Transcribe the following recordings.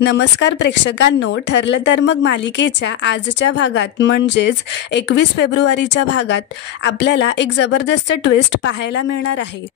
नमस्कार प्रेक्षकांनो, ठरलं तर मग मालिकेच्या आजच्या भागात म्हणजेच 21 फेब्रुवारीच्या भागात आपल्याला एक जबरदस्त ट्विस्ट पाहायला मिळणार आहे.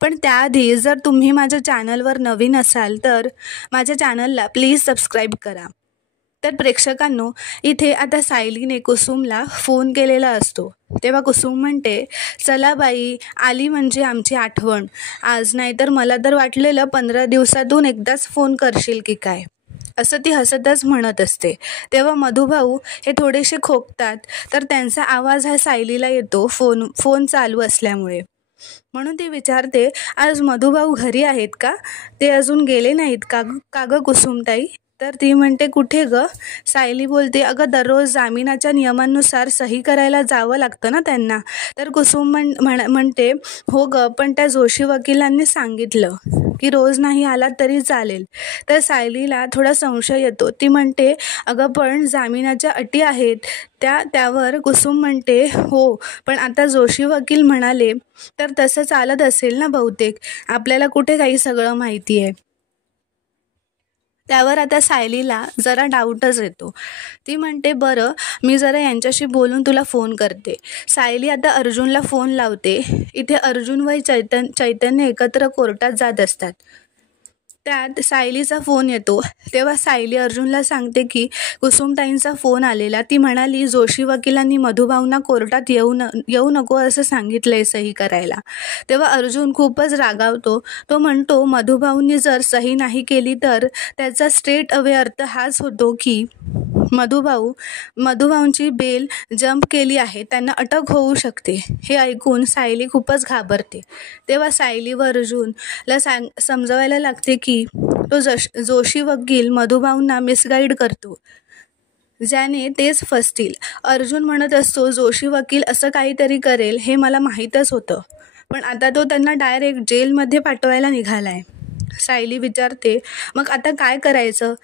पण त्याआधी जर तुम्ही माझ्या चॅनलवर नवीन असाल तर माझ्या चॅनलला प्लीज सबस्क्राईब करा. तर प्रेक्षकांनो, इथे आता सायलीने कुसुमला फोन केलेला असतो. तेव्हा कुसुम म्हणते, चला बाई, आली म्हणजे आमची आठवण आज. नाहीतर मला तर वाटलेलं 15 दिवसातून एकदाच फोन करशील की काय, असं ती हसतच म्हणत असते. तेव्हा मधुभाऊ हे थोडेसे खोकतात, तर त्यांचा आवाज हा सायलीला येतो फोन चालू असल्यामुळे. म्हणून ती विचारते, आज मधुभाऊ घरी आहेत का? ते अजून गेले नाहीत का ग कुसुमताई? तर ती म्हणते, कुठे ग? सायली बोलते, अगं दररोज जामिनाच्या नियमांनुसार सही करायला जावं लागतं ना त्यांना. तर कुसुम म्हणते, हो ग, पण त्या जोशी वकिलांनी सांगितलं की रोज नाही आला तरी चालेल. तर सायलीला थोडा संशय येतो. ती म्हणते, अगं पण जामिनाच्या अटी आहेत त्यावर कुसुम म्हणते, हो, पण आता जोशी वकील म्हणाले तर तसं चालत असेल ना बहुतेक. आपल्याला कुठे काही सगळं माहिती आहे. त्यावर आता सायलीला जरा डाऊटच येतो. ती म्हणते, बरं, मी जरा यांच्याशी बोलून तुला फोन करते. सायली आता अर्जुनला फोन लावते. इथे अर्जुन व चैतन्य एकत्र कोर्टात जात असतात. त्यात सायलीचा फोन येतो. तेव्हा सायली अर्जुनला सांगते की कुसुमताईंचा फोन आलेला. ती म्हणाली, जोशी वकिलांनी मधुभाऊंना कोर्टात येऊ नको असं सांगितलंय सही करायला. तेव्हा अर्जुन खूपच रागावतो. तो म्हणतो, मधुभाऊंनी जर सही नाही केली तर त्याचा स्ट्रेट अवे अर्थ हाच होतो की मधुभाऊंची बेल जंप केली आहे, त्यांना अटक होऊ शकते. हे ऐकून सायली खूपच घाबरते. तेव्हा सायली व अर्जुनला समजवायला लागते की तो जोशी वकील मधुभाऊंना मिसगाईड करतो, ज्याने तेच फसतील. अर्जुन म्हणत असतो, जोशी वकील असं काहीतरी करेल हे मला माहीतच होतं, पण आता तो त्यांना डायरेक्ट जेलमध्ये पाठवायला निघालाय. सायली विचारते, मग आता काय करायचं?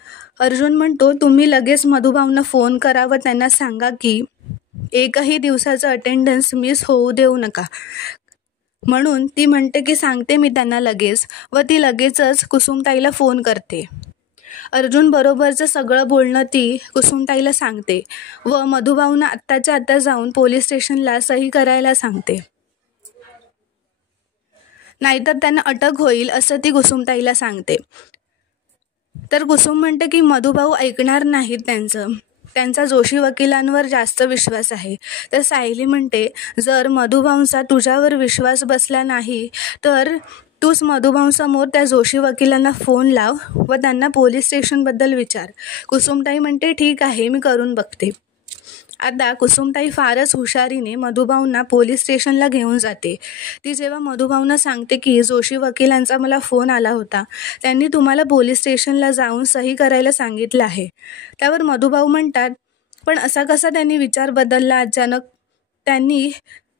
अर्जुन म्हणतो, तुम्ही लगेच मधुभाऊंना फोन करा व त्यांना सांगा की एकही दिवसाचं अटेंडन्स मिस होऊ देऊ नका. म्हणून ती म्हणते की सांगते मी त्यांना लगेच, व ती लगेचच कुसुमताईला फोन करते. अर्जुन बरोबरचं सगळं बोलणं ती कुसुमताईला सांगते व मधुभाऊंना आत्ताच्या आत्ता जाऊन पोलीस स्टेशनला सही करायला सांगते, नाहीतर त्यांना अटक होईल असं ती कुसुमताईला सांगते. तर कुसुम म्हणते की मधुभाऊ ऐकणार नाहीत, त्यांचा जोशी वकिलांवर जास्त विश्वास आहे. तर सायली म्हणते, जर मधुभाऊंचा तुझ्यावर विश्वास बसला नाही तर तूच मधुभाऊंसमोर त्या जोशी वकिलांना फोन लाव व त्यांना पोलीस स्टेशनबद्दल विचार. कुसुमताई म्हणते, ठीक आहे, मी करून बघते. आता कुसुमताई फारच हुशारीने मधुभाऊंना पोलीस स्टेशनला घेऊन जाते. ती जेव्हा मधुभाऊंना सांगते की जोशी वकिलांचा मला फोन आला होता, त्यांनी तुम्हाला पोलीस स्टेशनला जाऊन सही करायला सांगितलं आहे. त्यावर मधुभाऊ म्हणतात, पण असा कसा त्यांनी विचार बदलला अचानक? त्यांनी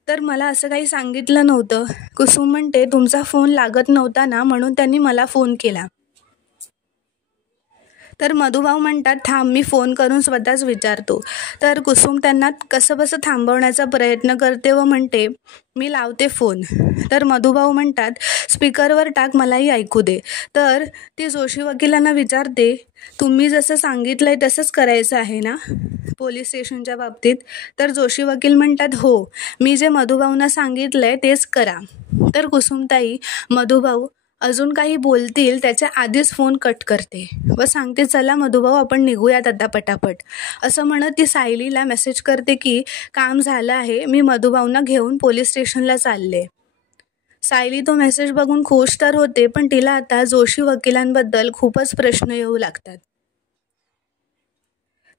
तर मला असं काही सांगितलं नव्हतं. कुसुम म्हणते, तुमचा फोन लागत नव्हता ना, म्हणून त्यांनी मला फोन केला. तर मधुभाऊ म्हणतात, थांब, मी फोन करून स्वतःच विचारतो. तर कुसुम त्यांना कसंबसं थांबवण्याचा प्रयत्न करते व म्हणते, मी लावते फोन. तर मधुभाऊ म्हणतात, स्पीकरवर टाक, मलाही ऐकू दे. तर ती जोशी वकिलांना विचारते, तुम्ही जसं सांगितलंय तसंच करायचं आहे ना पोलीस स्टेशनच्या बाबतीत? तर जोशी वकील म्हणतात, हो, मी जे मधुभाऊंना सांगितलंय तेच करा. तर कुसुमताई मधुभाऊ अजून काही बोलतील त्याच्या आधीच फोन कट करते व सांगते, चला मधुभाऊ, आपण निघूयात आता पटापट. असं म्हणत ती सायलीला मेसेज करते की काम झालं आहे, मी मधुभाऊंना घेऊन पोलीस स्टेशनला चालले. सायली तो मेसेज बघून खुश तर होते, पण तिला आता जोशी वकिलांबद्दल खूपच प्रश्न येऊ लागतात.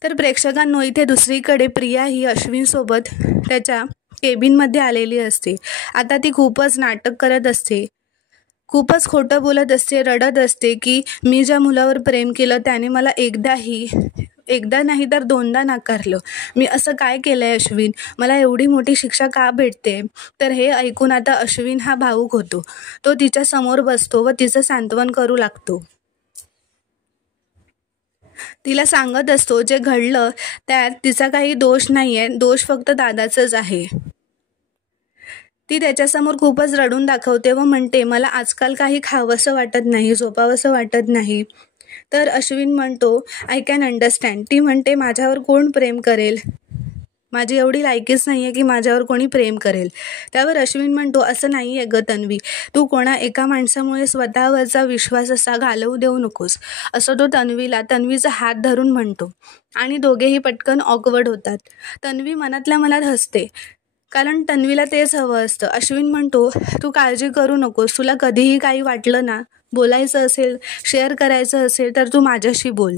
तर प्रेक्षकांनो, इथे दुसरीकडे प्रिया ही अश्विनसोबत त्याच्या केबिनमध्ये आलेली असते. आता ती खूपच नाटक करत असते, खूपच खोटं बोलत असते, रडत असते की मी ज्या मुलावर प्रेम केलं त्याने मला एकदा नाही तर 2दा नाकारलं. मी असं काय केलंय अश्विन? मला एवढी मोठी शिक्षा का भेटते? तर हे ऐकून आता अश्विन हा भावूक होतो. तो तिच्या समोर बसतो व तिचं सांत्वन करू लागतो. तिला सांगत असतो, जे घडलं त्यात तिचा काही दोष नाहीये, दोष फक्त दादाचाच आहे. ती त्याच्यासमोर खूपच रडून दाखवते व म्हणते, मला आजकाल काही खावंसं वाटत नाही, झोपावंसं वाटत नाही. तर अश्विन म्हणतो आय कॅन अंडरस्टँड. ती म्हणते माझ्यावर कोण प्रेम करेल, माझी एवढी लायकीच नाही आहे की माझ्यावर कोणी प्रेम करेल. त्यावर अश्विन म्हणतो असं नाही आहे ग तन्वी, तू कोणा एका माणसामुळे स्वतःवरचा विश्वास असा घालवू देऊ नकोस, असं तो तन्वीचा हात धरून म्हणतो. आणि दोघेही पटकन ऑकवर्ड होतात. तन्वी मनातल्या मनात हसते, कारण तन्वीला तेच हवं असतं. अश्विन म्हणतो तू काळजी करू नकोस, तुला कधीही काही वाटलं ना, बोलायचं असेल, शेअर करायचं असेल तर तू माझ्याशी बोल.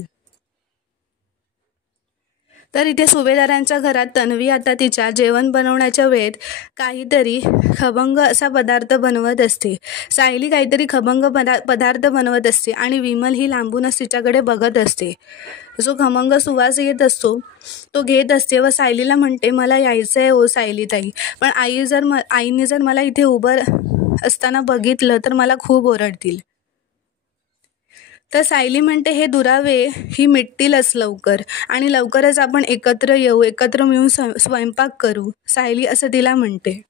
तर इथे सुभेदारांच्या घरात तन्वी आता तिच्या जेवण बनवण्याच्या वेळेत काहीतरी खभंग असा पदार्थ बनवत असते. सायली काहीतरी खभंग पदार्थ बनवत असते आणि विमल ही लांबूनच तिच्याकडे बघत असते. जो खमंग सुवास येत असतो तो घेत असते व सायलीला म्हणते मला यायचं आहे ओ सायलीताई, पण आईने जर मला इथे उभं असताना बघितलं तर मला खूप ओरडतील. तर सायली म्हणते हे दुरावे ही मिटतीलच लवकर आणि लवकरच आपण एकत्र येऊ, एकत्र मिळून स्वयंपाक करू. सायली असं तिला म्हणते.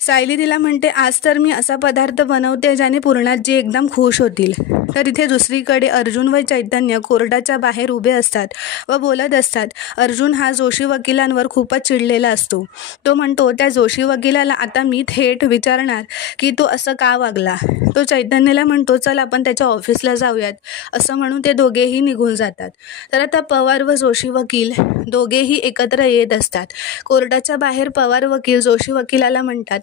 सायली तिला म्हणते आज तर मी असा पदार्थ बनवते ज्याने पूर्णाजी एकदम खुश होतील. तर इथे दुसरीकडे अर्जुन व चैतन्य कोर्टाच्या बाहेर उभे असतात व बोलत असतात. अर्जुन हा जोशी वकिलांवर खूपच चिडलेला असतो. तो म्हणतो त्या जोशी वकिलाला आता मी थेट विचारणार की तो असं का वागला. तो चैतन्यला म्हणतो चल आपण त्याच्या ऑफिसला जाऊयात, असं म्हणून ते दोघेही निघून जातात. तर आता पवार व जोशी वकील दोघेही एकत्र येत असतात. कोर्टाच्या बाहेर पवार वकील जोशी वकिलाला म्हणतात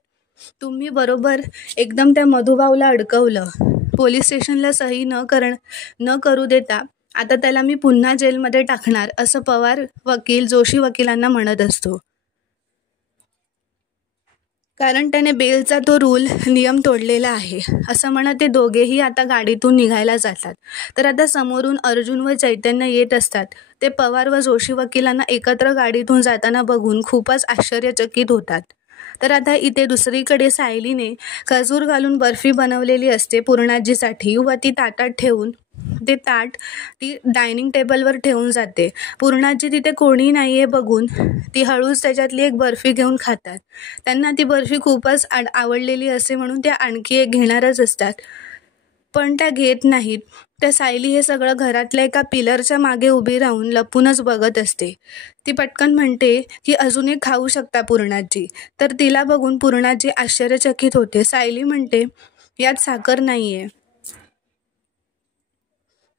तुम्ही बरोबर एकदम त्या मधुभाऊला अडकवलं, पोलीस स्टेशनला सही न करू देता आता त्याला मी पुन्हा जेलमध्ये टाकणार, असं पवार वकील जोशी वकिलांना म्हणत असतो. कारण त्याने बेलचा तो नियम तोडलेला आहे, असं म्हणत ते दोघेही आता गाडीतून निघायला जातात. तर आता समोरून अर्जुन व चैतन्य येत असतात. ते पवार व जोशी वकिलांना एकत्र गाडीतून जाताना बघून खूपच आश्चर्यचकित होतात. तर आता इथे दुसरीकडे सायलीने खजूर घालून बर्फी बनवलेली असते पूर्णाजीसाठी व ती ताटात ठेवून ती डायनिंग टेबलवर ठेवून जाते. पूर्णाजी तिथे कोणी नाही आहे बघून ती हळूच त्याच्यातली एक बर्फी घेऊन खातात. त्यांना ती बर्फी खूपच आवडलेली असते म्हणून त्या आणखी एक घेणारच असतात, पण त्या घेत नाहीत. त्या सायली हे सगळं घरातल्या एका पिलरच्या मागे उभी राहून लपूनच बघत असते. ती पटकन म्हणते की अजून एक खाऊ शकता पूर्णाजी. तर तिला बघून पूर्णाजी आश्चर्यचकित होते. सायली म्हणते यात साखर नाही आहे,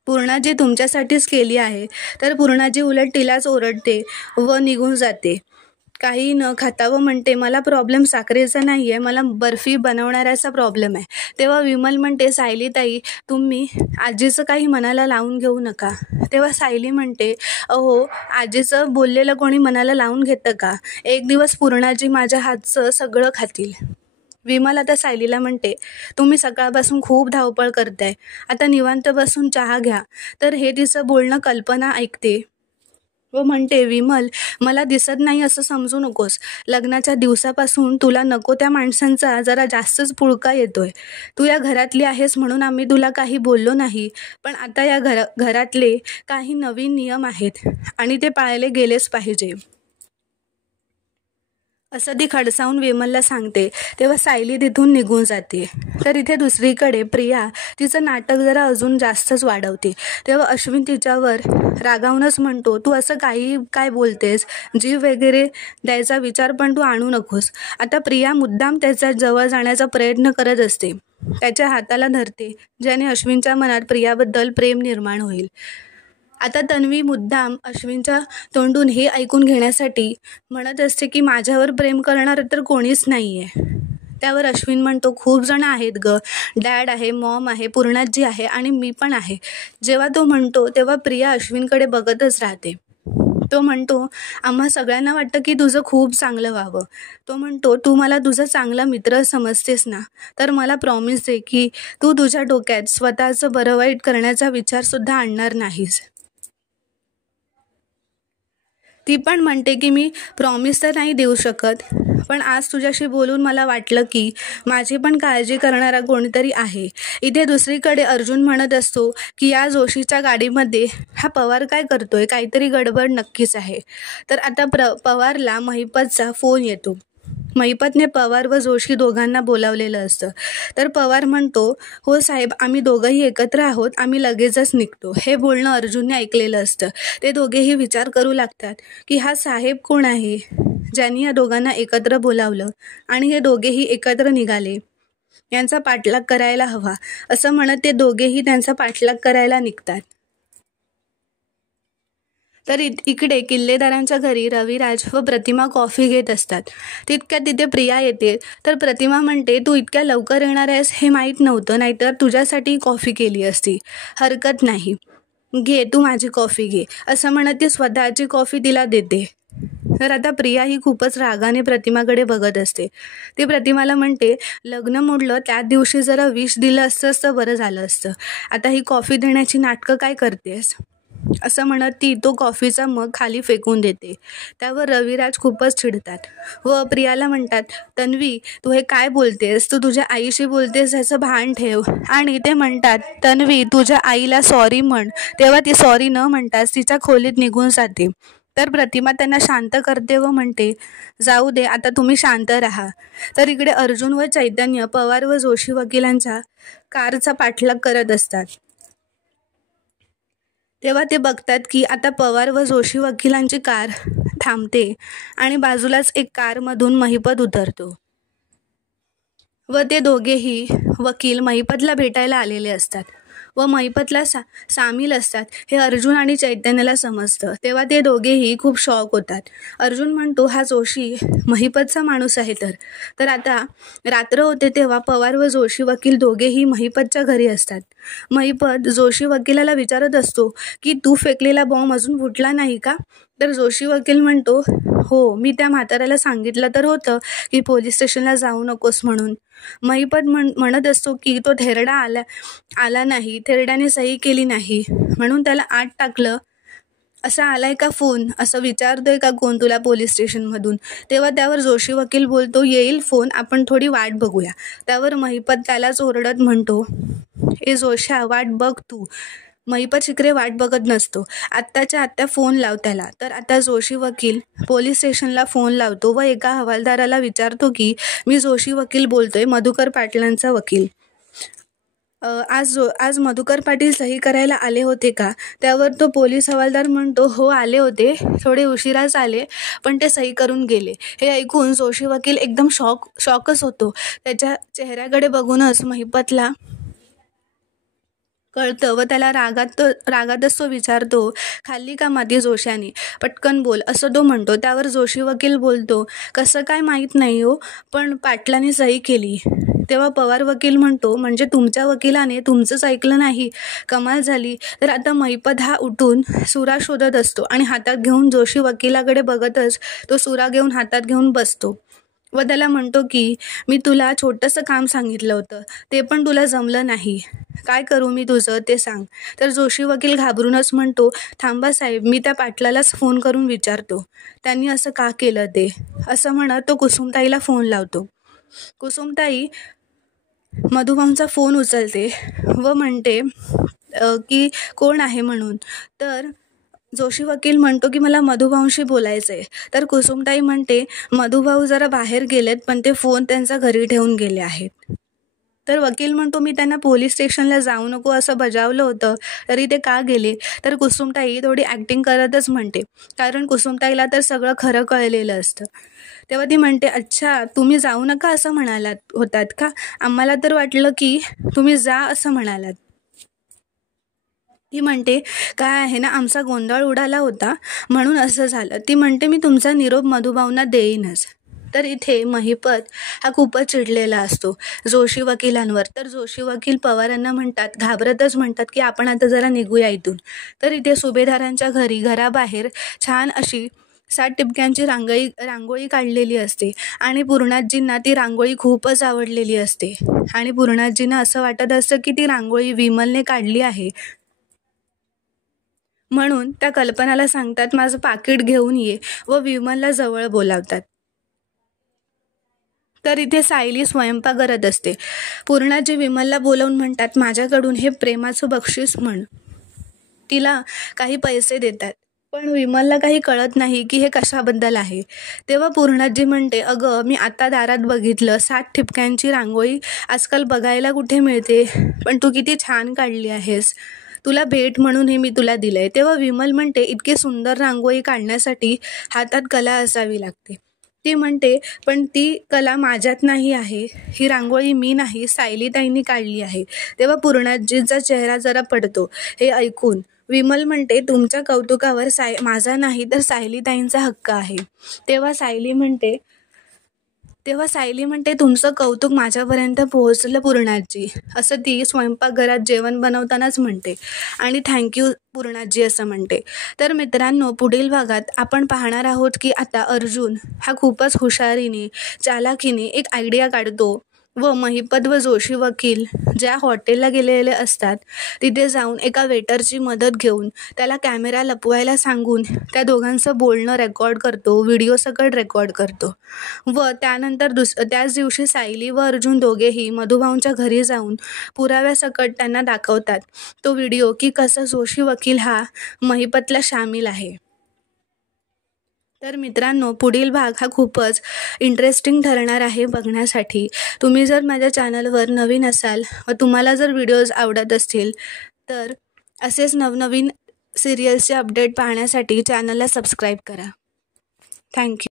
पूर्णाजी तुमच्यासाठीच केली आहे. तर पूर्णाजी उलट तिलाच ओरडते व निघून जाते काही न खाता व म्हणते मला प्रॉब्लेम साखरेचा नाही आहे, मला बर्फी बनवणाऱ्याचा प्रॉब्लेम आहे. तेव्हा विमल म्हणते सायलीताई तुम्ही आजीचं काही मनाला लावून घेऊ नका. तेव्हा सायली म्हणते अहो आजीचं बोललेलं कोणी मनाला लावून घेतं का, एक दिवस पूर्णाजी माझ्या हातचं सगळं खातील. विमल आता सायलीला म्हणते तुम्ही सकाळपासून खूप धावपळ करताय, आता निवांत बसून चहा घ्या. तर हे तिचं बोलणं कल्पना ऐकते व म्हणते विमल मला दिसत नाही असं समजू नकोस, लग्नाच्या दिवसापासून तुला नको त्या माणसांचा जरा जास्तच पुळका येतोय. तू या घरातली आहेस म्हणून आम्ही तुला काही बोललो नाही, पण आता या घरातले काही नवीन नियम आहेत आणि ते पाळले गेलेच पाहिजे, असं ती खडसावून विमलला सांगते. तेव्हा सायली तिथून निघून जाते. तर इथे दुसरीकडे प्रिया तिचं नाटक जरा अजून जास्तच वाढवते. तेव्हा अश्विन तिच्यावर रागावूनच म्हणतो तू असं काय बोलतेस, जीव वगैरे द्यायचा विचार पण तू आणू नकोस. आता प्रिया मुद्दाम त्याच्या जवळ जाण्याचा प्रयत्न करत असते, त्याच्या हाताला धरते ज्याने अश्विनच्या मनात प्रियाबद्दल प्रेम निर्माण होईल. आता तन्वी मुद्दाम अश्विनच्या तोंडून हे ऐकून घेण्यासाठी म्हणत असते की माझ्यावर प्रेम करणारं तर कोणीच नाही आहे. त्यावर अश्विन म्हणतो खूप जण आहेत ग, डॅड आहे, मॉम आहे, पूर्णाजी आहे आणि मी पण आहे. जेव्हा तो म्हणतो तेव्हा प्रिया अश्विनकडे बघतच राहते. तो म्हणतो आम्हा सगळ्यांना वाटतं की तुझं खूप चांगलं व्हावं. तो म्हणतो तू मला तुझा चांगला मित्र समजतेस ना, तर मला प्रॉमिस दे की तू तुझ्या डोक्यात स्वतःचं बरं वाईट करण्याचा विचारसुद्धा आणणार नाहीस. ती पण म्हणते की मी प्रॉमिस तर नाही देऊ शकत, पण आज तुझ्याशी बोलून मला वाटलं की माझी पण काळजी करणारा कोणीतरी आहे. इथे दुसरीकडे अर्जुन म्हणत असतो की या जोशीच्या गाडीमध्ये हा पवार काय करतोय, काहीतरी गडबड नक्कीच आहे. तर आता पवारला महिपतचा फोन येतो. महिपतने पवार व जोशी दोघांना बोलावलेलं असतं. तर पवार म्हणतो, हो साहेब, आम्ही दोघंही एकत्र आहोत, आम्ही लगेचच निघतो. हे बोलणं अर्जुनने ऐकलेलं असतं. ते दोघेही विचार करू लागतात की हा साहेब कोण आहे ज्यांनी या दोघांना एकत्र बोलावलं आणि हे दोघेही एकत्र निघाले. यांचा पाठलाग करायला हवा असं म्हणत ते दोघेही त्यांचा पाठलाग करायला निघतात. तर इकडे किल्लेदारांच्या घरी रविराज व प्रतिमा कॉफी घेत असतात. तितक्यात तिथे प्रिया येते. तर प्रतिमा म्हणते, तू इतक्या लवकर येणार आहेस हे माहीत नव्हतं, नाहीतर तुझ्यासाठी कॉफी केली असती. हरकत नाही, घे तू माझी कॉफी घे असं म्हणत ती स्वतःची कॉफी तिला देते. तर आता प्रिया ही खूपच रागाने प्रतिमाकडे बघत असते. ती प्रतिमाला म्हणते, लग्न मोडलं त्याच दिवशी जरा विष दिलं असतं बरं झालं असतं. आता ही कॉफी देण्याची नाटकं काय करतेस असं म्हणत ती तो कॉफीचा मग खाली फेकून देते. त्यावर रविराज खूपच चिडतात व प्रियाला म्हणतात, तन्वी तू हे काय बोलतेस, तू तुझ्या आईशी बोलतेस ह्याचं भान ठेव. आणि ते म्हणतात, तन्वी तुझ्या आईला सॉरी म्हण. तेव्हा ती सॉरी न म्हणताच तिच्या खोलीत निघून जाते. तर प्रतिमा त्यांना शांत करते व म्हणते, जाऊ दे आता तुम्ही शांत राहा. तर इकडे अर्जुन व चैतन्य पवार व जोशी वकिलांच्या कारचा पाठलाग करत असतात. तेव्हा ते बघतात की आता पवार व जोशी वकिलांची कार थांबते आणि बाजूलाच एक कारमधून महिपत उतरतो व ते दोघेही वकील महिपतला भेटायला आलेले असतात व महिपतला सामील असतात हे अर्जुन आणि चैतन्याला समजतं. तेव्हा ते दोघेही खूप शॉक होतात. अर्जुन म्हणतो, हा जोशी महिपतचा माणूस आहे. तर आता रात्र होते तेव्हा पवार व जोशी वकील दोघेही महिपतच्या घरी असतात. महिपत जोशी वकिलाला विचारत असतो की तू फेकलेला बॉम्ब अजून फुटला नाही का? तर जोशी वकील म्हणतो, हो मी त्या म्हाताऱ्याला सांगितलं तर होतं की पोलीस स्टेशनला जाऊ नकोस म्हणून. महिपत म्हणत असतो की तो थेरडा आला नाही, थेरड्याने सही केली नाही म्हणून त्याला आत टाकलं. असा आलाय का फोन, असं विचारतोय का कोण तुला पोलीस स्टेशनमधून? तेव्हा त्यावर जोशी वकील बोलतो, येईल फोन, आपण थोडी वाट बघूया. त्यावर महिपत त्यालाच ओरडत म्हणतो, ए जोशा वाट बघ तू. महिपत शिकरे वाट बघत नसतो, आत्ताच्या आत्ता फोन लाव त्याला. तर आता जोशी वकील पोलीस स्टेशनला फोन लावतो व एका हवालदाराला विचारतो की मी जोशी वकील बोलतोय, मधुकर पाटलांचा वकील. आज मधुकर पाटील सही करायला आले होते का? त्यावर तो पोलीस हवालदार म्हणतो, हो आले होते, थोडे उशिराच आले, पण ते सही करून गेले. हे ऐकून जोशी वकील एकदम शॉकच होतो. त्याच्या चेहऱ्याकडे बघूनच महिपतला कळतं व त्याला रागातच तो विचारतो, खाल्ली का माती जोशाने, पटकन बोल असं तो म्हणतो. त्यावर जोशी वकील बोलतो, कसं काय माहीत नाही हो, पण पाटलाने सही केली. तेव्हा पवार वकील म्हणतो, म्हणजे तुमच्या वकिलाने तुमचंच ऐकलं नाही, कमाल झाली. तर आता महिपत हा उठून सुरा शोधत असतो आणि हातात घेऊन जोशी वकिलाकडे बघतच तो सुरा घेऊन हातात घेऊन बसतो व त्याला म्हणतो की मी तुला छोटंसं काम सांगितलं होतं, ते पण तुला जमलं नाही, काय करू मी तुझं ते सांग. तर जोशी वकील घाबरूनच म्हणतो, थांबा साहेब, मी त्या पाटलालाच फोन करून विचारतो, त्यांनी असं का केलं ते. असं म्हणत तो कुसुमताईला फोन लावतो. कुसुमताई मधुभाऊंचा फोन उचलते व म्हणते की कोण आहे म्हणून. तर जोशी वकील म्हणतो की मला मधुभाऊंशी बोलायचं आहे. तर कुसुमताई म्हणते, मधुभाऊ जरा बाहेर गेलेत, पण ते फोन त्यांच्या घरी ठेवून गेले आहेत. तर वकील म्हणतो, मी त्यांना पोलीस स्टेशनला जाऊ नको असं बजावलं होतं, तरी ते का गेले? तर कुसुमताई थोडी ॲक्टिंग करतच म्हणते, कारण कुसुमताईला तर सगळं खरं कळलेलं असतं. तेव्हा ती म्हणते, अच्छा तुम्ही जाऊ नका असं म्हणालात होतात का? आम्हाला तर वाटलं की तुम्ही जा असं म्हणालात. ती म्हणते, काय आहे ना, आमचा गोंधळ उडाला होता म्हणून असं झालं. ती म्हणते, मी तुमचा निरोप मधुभाऊंना देईनच. तर इथे महिपत हा खूपच चिडलेला असतो जोशी वकिलांवर. तर जोशी वकील पवारांना म्हणतात, घाबरतच म्हणतात की आपण आता जरा निघूया इथून. तर इथे सुभेदारांच्या घराबाहेर छान अशी 7 टिपक्यांची रांगोळी काढलेली असते आणि पूर्णाजींना ती रांगोळी खूपच आवडलेली असते आणि पूर्णाजींना असं वाटत असतं की ती रांगोळी विमलने काढली आहे, म्हणून त्या कल्पनाला सांगतात, माझं पाकीट घेऊन ये व विमलला जवळ बोलावतात. तर इथे सायली स्वयंपाक करत असते. पूर्णाजी विमलला बोलावून म्हणतात, माझ्याकडून हे प्रेमाचं बक्षीस म्हण. तिला काही पैसे देतात पण विमलला काही कळत नाही की हे कशाबद्दल आहे. तेव्हा पूर्णाजी म्हणते, अगं मी आता दारात बघितलं 60 ठिपक्यांची रांगोळी आजकाल बघायला कुठे मिळते, पण तू किती छान काढली आहेस, तुला भेट म्हणून हे मी तुला दिलंय. तेव्हा विमल म्हणते, इतकी सुंदर रांगोळी काढण्यासाठी हातात कला असावी लागते. ती म्हणते, पण ती कला माझ्यात नाही आहे, ही रांगोळी मी नाही सायलीताईंनी काढली आहे. तेव्हा पूर्णाजींचा चेहरा जरा पडतो हे ऐकून. विमल म्हणते, तुमच्या कौतुकावर माझा नाही तर सायलीताईंचा हक्क आहे. तेव्हा सायली म्हणते तुमचं कौतुक माझ्यापर्यंत पोहोचलं पूर्णाजी, असं ती स्वयंपाकघरात जेवण बनवतानाच म्हणते आणि थँक्यू पूर्णाजी असं म्हणते. तर मित्रांनो, पुढील भागात आपण पाहणार आहोत की आता अर्जुन हा खूपच हुशारीने चालाखीने एक आयडिया काढतो व महिपत व जोशी वकील ज्या हॉटेलला गेलेले असतात तिथे जाऊन एका वेटरची मदत घेऊन त्याला कॅमेरा लपवायला सांगून त्या दोघांचं बोलणं रेकॉर्ड करतो, व्हिडिओ सकट रेकॉर्ड करतो व त्यानंतर त्याच दिवशी सायली व अर्जुन दोघेही मधुभाऊंच्या घरी जाऊन पुराव्यासकट त्यांना दाखवतात तो व्हिडिओ की कसं जोशी वकील हा महिपतला शामील आहे. तर मित्रांनो, पुढील भाग हा खूपच इंटरेस्टिंग ठरणार आहे बघण्यासाठी. तुम्ही जर माझ्या चॅनलवर नवीन असाल व तुम्हाला जर व्हिडिओज आवडत असतील तर असेच नवनवीन सिरियल्सचे अपडेट पाहण्यासाठी चॅनलला सबस्क्राईब करा. थँक्यू.